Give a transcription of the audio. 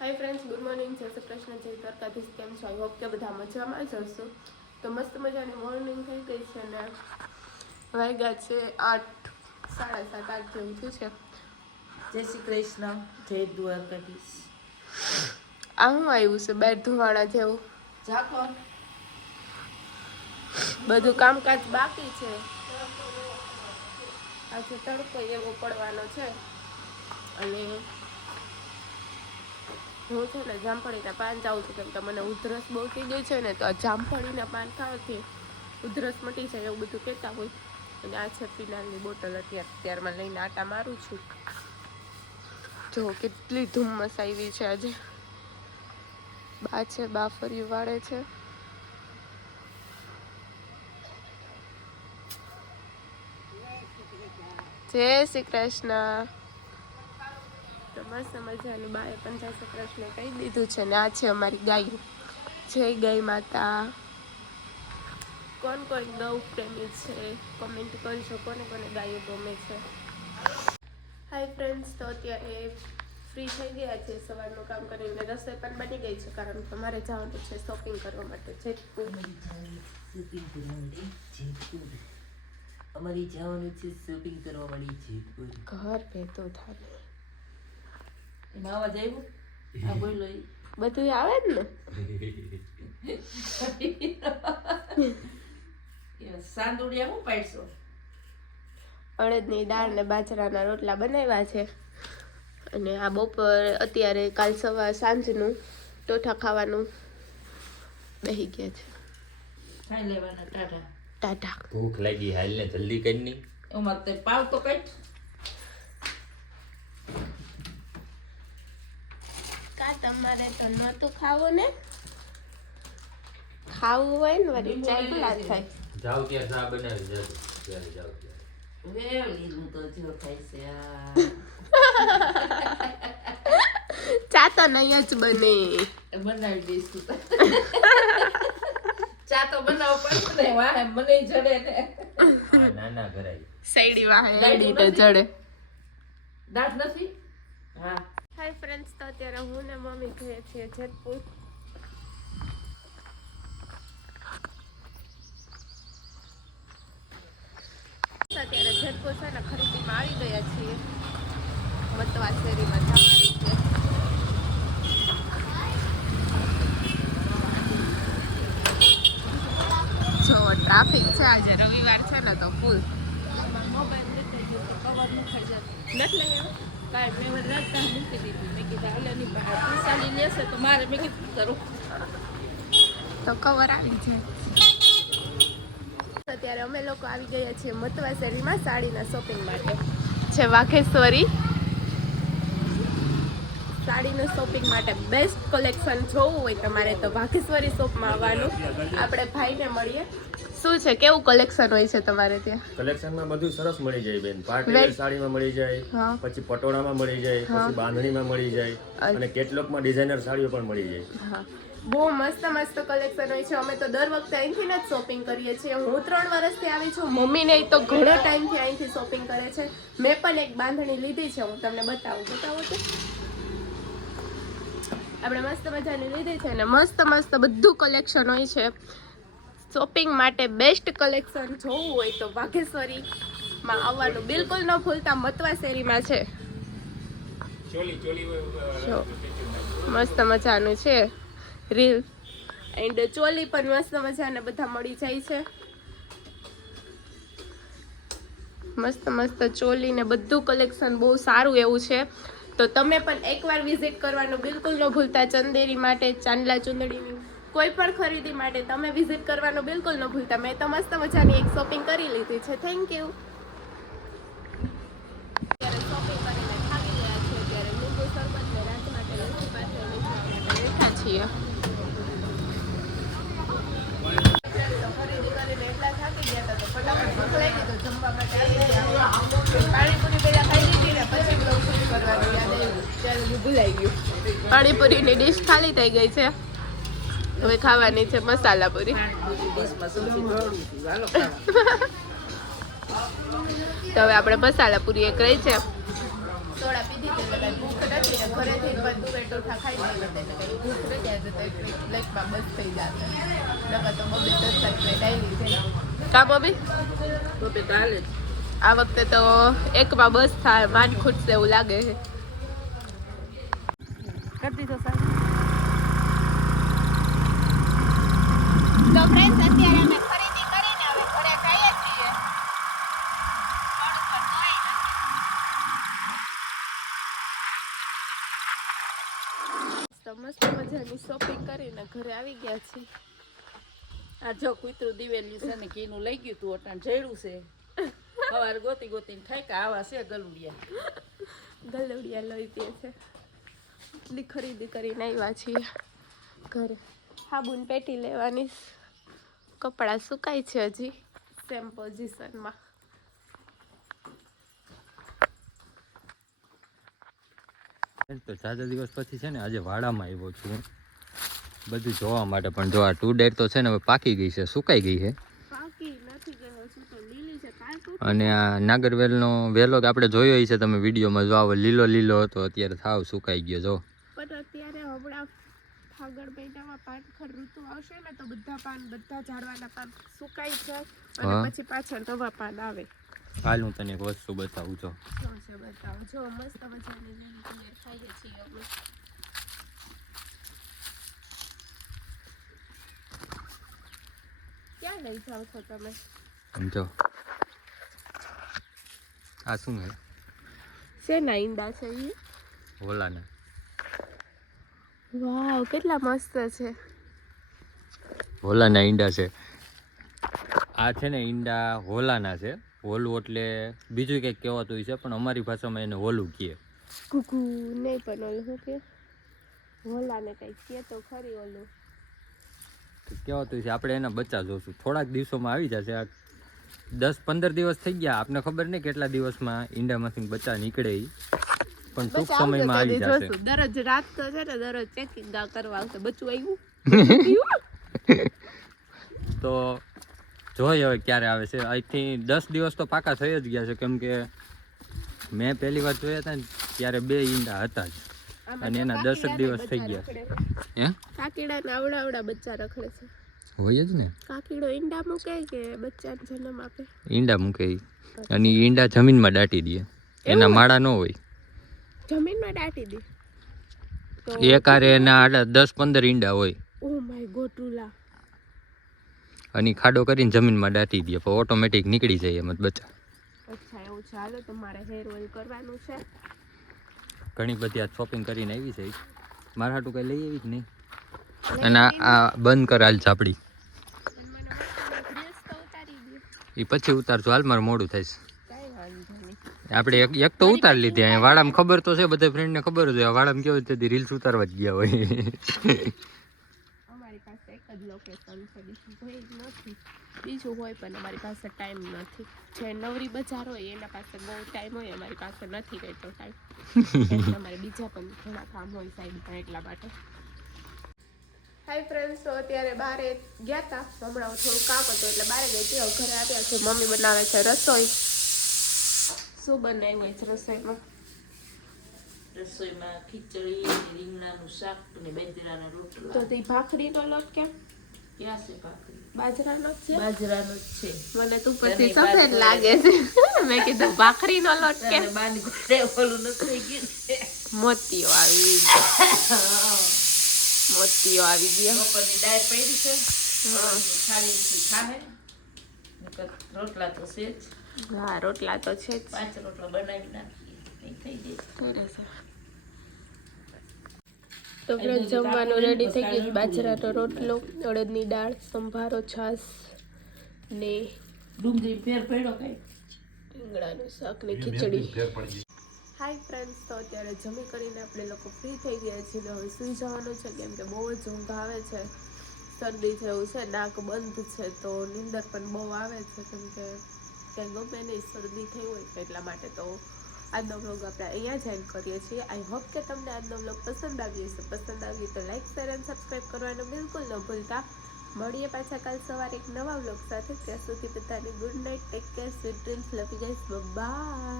Hi friends, good morning. जय श्री कृष्ण, जय द्वारकाधीश। केम છો? आई होप કે બધા મજામાં જ હશો। તો મસ્ત મજાની મોર્નિંગ થઈ ગઈ છે ને વાગ્યા છે 8, 7:30, 8 જેવું થયું છે। જય શ્રી કૃષ્ણ, જય દ્વારકાધીશ। આ હું આવ્યું છે બેર ધુવાણા જેવું, જાકો બધું કામકાજ બાકી છે। આજે તડકો એવો પડવાનો છે અને હું છે ને જામફળીના પાન ચાવું છું, કેમ કે મને ઉધરસ બહુ થઈ ગઈ છે ને, તો આ જામફળીના પાન ખાવાથી ઉધરસ મટી જાય એવું બધું કહેતા હોય। અને આ છે ફિનાલની બોટલ, અત્યારમાં લઈને આટા મારું છું। જો કેટલી ધુમ્મસ આવી છે આજે। બા છે, બા ફરી વાળે છે। જય શ્રી કૃષ્ણ। તો મસ્ત મજાનું બાએ 50 શ્રી કૃષ્ણ કહી દીધું છે ને આ છે અમારી ગાય। જય ગાય માતા। કોણ કોણ ગૌ પ્રેમી છે કમેન્ટ કરજો, કોને કોને ગાયો ગમે છે। હાય ફ્રેન્ડ્સ, તો અત્યારે ફ્રી થઈ ગયા છે, સવારનું કામ કરીને રસોઈ પણ બની ગઈ છે, કારણ કે મારે જવાનું છે શોપિંગ કરવા માટે જેતપુર। અમારી જવાનું છે શોપિંગ કરવા માટે જેતપુર। ઘર ભેતો થાય એમાં અવાજ આવ્યો? આ બોલો બધું આવે જ ને। સાંદુડિયા હું પાડશો? અડદની દાળ ને બાજરાના રોટલા બનાવ્યા છે અને આ બપોર અત્યારે કાલ સવાર સાંજનું ટોઠા ખાવાનું બેહી ગયા છે। ખાઈ લેવાના ટાટા ટાટા। ભૂખ લાગી, હાલ ને જલ્દી કરી ની। એમાં તે પાવ તો કઈ કા તમારે તો નહોતું ખાવું ને, ખાવું હોય ને વળી ચાય ગુલાબ થાય। જાવ ત્યાં ચા બનાવી જાવ, ત્યારે જાવ ત્યારે વેલી તો જો ખાઈ છે ચા તો નહીં જ બને, બનાવી દઈશું। ચા તો બનાવ પડશે ને, વાહે મને જડે ને। આ નાના ઘરાય સૈડી વાહે એડી તો જડે। દાંત નથી? હા। હાય ફ્રેન્ડ્સ, તો અત્યારે હું ને મમ્મી ગયા છીએ જેતપુર। અત્યારે જેતપુર છે ને ખરીદીમાં આવી ગયા છીએ, વતવા શેરીમાં જવાનું છે। જો ટ્રાફિક છે, આજે રવિવાર છે ને તો ફૂલ। નથી લઈ કાંઈ મેં રાખતા મૂકી દીધું, મેં કીધું ઓલાની પૈસાની લેશે તો મારે મેં કીધું કરું તો કવર આવી જાય। અત્યારે અમે લોકો આવી ગયા છીએ મતવા શેરીમાં સાડીના શોપિંગ માટે। છે વાઘેશ્વરી સાડીનું શોપિંગ માટે બેસ્ટ કલેક્શન જોવું હોય તમારે તો વાઘેશ્વરી શોપમાં આવવાનું। આપણે ભાઈને મળીએ। શું છે, કેવું કલેક્શન હોય છે તમારે ત્યાં? કલેક્શનમાં બધું સરસ મળી જાય બેન। પાર્ટી વેર સાડીમાં મળી જાય, પછી પટોળામાં મળી જાય, પછી બાંધણીમાં મળી જાય અને કેટલોગમાં ડિઝાઇનર સાડીઓ પણ મળી જાય। હા, બહુ મસ્ત મસ્ત કલેક્શન હોય છે। અમે તો દર વખતે અહીંથી જ શોપિંગ કરીએ છીએ। હું 3 વર્ષથી આવી છું, મમ્મીને તો ઘણો ટાઈમથી અહીંથી શોપિંગ કરે છે। મેં પણ એક બાંધણી લીધી છે, હું તમને બતાવો તો આપણે મસ્ત મજાની લીધી છે ને મસ્ત મસ્ત બધું કલેક્શન હોય છે। શોપિંગ માટે બેસ્ટ કલેક્શન જોવું હોય તો વાઘેશ્વરીમાં આવવાનું બિલકુલ ન ભૂલતા। મતવા શેરીમાં છે, મસ્ત મજાનું છે રીલ એન્ડ ચોલી પણ મસ્ત મજાને બધા મળી જાય છે। મસ્ત મસ્ત ચોલી ને બધું કલેક્શન બહુ સારું એવું છે, તો તમે પણ એકવાર વિઝિટ કરવાનું બિલકુલ ન ભૂલતા। ચંદેરી માટે, ચાંદલા ચુંદડીની કોઈ પણ ખરીદી માટે તમે વિઝિટ કરવાનું બિલકુલ ન ભૂલતા। મેં તો મસ્ત મજાની એક શોપિંગ કરી લીધી છે। Thank you. અત્યારે શોપિંગ કરીને ખાવી ગયા છે, અત્યારે લીંબુ શરબત ને રાત માટે લસ્સી પાસે બેઠા છીએ। ખરીદી કરીને એટલા થાકી ગયા હતા તો ફટાફટ ભૂખ લાગી તો જમવા માટે આવી ગયા। પાણીપુરી પહેલા ખાઈ લીધી ને પછી બ્લોગ શૂટ કરવાનું યાદ આવ્યું, ત્યારે હું ભૂલાઈ ગયું। પાણીપુરીની ડીશ ખાલી થઈ ગઈ છે, હવે ખાવાની છે મસાલા પૂરી। તો હવે આપણે મસાલા પૂરી એક રહી છે, સોડા પીધી હતી એટલે કઈ ભૂખ નથી ને ઘરેથી પણ તુવેર ટોઠા ખાઈ લીધા એટલે કઈ ભૂખ નથી આજે તો એટલી લાઈફમાં બસ થઈ જશે નકર તો બબે 10 પ્લેટ આવી છે કા બબે બબે તો હાલે જ. આ વખતે તો એકમાં બસ થાય માંડ ખૂટશે એવું લાગે છે કરી દીધો સાહેબ. તો ફ્રેન્ડ્સ અત્યારે અમે ખરીદી કરીને હવે ઘરે જઈએ છીએ તો મસ્ત મજાની શોપિંગ કરીને ઘરે આવી ગયા છીએ આ જો કૂતરું દિવેલી છે ને ઘીનું લઈ ગયું તું અટાણ જડ્યું છે સવાર ગોતી ગોતીને ઠાક્યા આવા છે ગલુડિયા લઈ દે છે એટલી ખરીદી કરીને આવ્યા છીએ ઘરે સાબુન પેટી લેવાની કપડાં સુકાય છે હજી સેમ પોઝિશનમાં તો ચાર દિવસ પછી છે ને આજે વાડામાં આવ્યો છું બધું જોવા માટે પણ જો આ તુવેર તો છે ને હવે પાકી ગઈ છે સુકાઈ ગઈ છે અને આ નાગરવેલનો વેલો આપણે જોયો છે તમે વિડીયોમાં જો આવો લીલો લીલો હતો અત્યારે સાવ સુકાઈ ગયો જો પણ અત્યારે હમણાં ફાગણ મહિનામાં પાનખર ઋતુ આવશે ને તો બધા ઝાડવાના પાન સુકાઈ જાય અને પછી પાછળ નવા પાન આવે હાલ હું તને એક વસ્તુ બતાવું છું બતાવો જો મસ્ત મજાની લીલી તુવેર ખાઈએ છીએ અમે ક્યાં લઈ જાઓ છો તમે સમજો આ શું છે શેના ઈંડા છે એ હોલાના વાવ કેટલા મસ્ત છે હોલાના ઈંડા છે આ છે ને ઈંડા હોલાના છે હોલું એટલે બીજું કંઈક કહેવાતું હોય છે પણ અમારી ભાષામાં એને હોલું કહે કુકુ નહીં પણ ઓલું શું કે હોલાને કંઈક કે તો ખરી ઓલું કહેવાતું હોય છે આપણે એના બચ્ચા જોશું થોડાક દિવસોમાં આવી જશે આ 10-15 દિવસ થઈ ગયા આપને ખબર નહીં કેટલા દિવસમાં ઈંડામાંથી બચ્ચા નીકળે ઈ પણ ટૂંક સમયમાં આવી જશે દરરોજ રાત તો છે ને દરરોજ ચેકિંગ કરવા આવશે બચ્ચું આવ્યું તો જોઈએ હવે ક્યારે આવે છે અહીંથી 10 દિવસ તો પાકા થઈ જ ગયા છે કેમ કે મેં પહેલી વાર જોયા હતા ને ત્યારે 2 ઈંડા હતા જ અને એના 10 દિવસ થઈ ગયા હે કાકીડાના આવડા બચ્ચા રખડે છે હોય જ ને કાકીડો ઈંડા મૂકે કે બચ્ચાને જન્મ આપે ઈંડા મૂકે અને ઈંડા જમીનમાં દાટી દે એના માળા ન હોય જમીનમાં દાટી દે એક આરે એના 10-15 ઈંડા હોય ઓ માય ગોટુલા અને ખાડો કરીને જમીનમાં દાટી દે પણ ઓટોમેટિક નીકળી જાય એમ જ બચ્ચા અચ્છા એવું છે હાલો તમારે હેર ઓઇલ કરવાનું છે ઘણી બધી આ શોપિંગ કરીને આવી છે મારા હાટું કઈ લઈ આવી જ નહીં અને આ બંધ કરાલ ચાપડી એ પછી ઉતારશું હાલ મારે મોડું થાય છે આપણે એક તો ઉતારી લીધી અહીંયા વાડામાં ખબર તો છે બધા ફ્રેન્ડને ખબર જ હોય વાડામાં કેવું તેથી રીલ્સ ઉતારવા જ ગયા હોય અમારી પાસે એક જ લોકેશન છે બીજું કોઈ જ નથી બીજું હોય પણ અમારી પાસે ટાઈમ નથી જે નવરી બજાર હોય એના પાસે બહુ ટાઈમ હોય અમારી પાસે નથી રહેતો ટાઈમ એટલે અમારે બીજા પણ ઘણા કામ હોય સાઈડમાં એટલા માટે હાય ફ્રેન્ડ્સ તો અત્યારે બહાર ગયા હતા હમણાં થોડું કામ હતું એટલે બહાર ગઈ હતી ઘરે આવ્યા છે મમ્મી બનાવે છે રસોઈ શું બનાવ્યું છે રસોઈમાં રસોઈમાં ખીચડી રીંગણાનું શાક અને બાજરાનો રોટલો તો તે ભાખરીનો લોટ કેમ ક્યાં છે ભાખરી બાજરાનો જ છે બાજરાનો જ છે મને તું પછી સફેદ લાગે છે મેં કીધું ભાખરીનો લોટ કેમ બાની ઘરે ઓલું નથી ગયું મોતીઓ આવી મોતીઓ આવી ગયા બપોરની દાળ પડી છે ખાલી ખાહે રોટલા તો છે જ હા રોટલા તો છે જ 5 રોટલા બનાવી નાખીએ થઈ જાય તો ફ્રેન્ડ જમવાનું રેડી થઈ ગયું બાજરાનો રોટલો અડદની દાળ સંભારો છાશ ને ડુંગળી ફેર પડ્યો કઈ રીંગણાનું શાક ને ખીચડી હાય ફ્રેન્ડ્સ તો અત્યારે જમી કરીને આપણે લોકો ફ્રી થઈ ગયા છીએ ને હવે સૂઈ જવાનું છે કેમ કે બહુ જ ઊંઘ આવે છે શરદી જેવું છે નાક બંધ છે તો નીંદર પણ બહુ આવે છે કેમ કે કંઈ ગમે નહીં શરદી થઈ હોય એટલા માટે તો આજનો વ્લોગ આપણે અહીંયા જ એન્ડ કરીએ છીએ આઈ હોપ કે તમને આજનો વ્લોગ પસંદ આવ્યો હશે પસંદ આવ્યું તો લાઈક શેર અને સબસ્ક્રાઈબ કરવાનું બિલકુલ ન ભૂલતા મળીએ પાછા કાલ સવારે એક નવા વ્લોગ સાથે ત્યાં સુધી બધાને good night take care sweet dreams love you guys by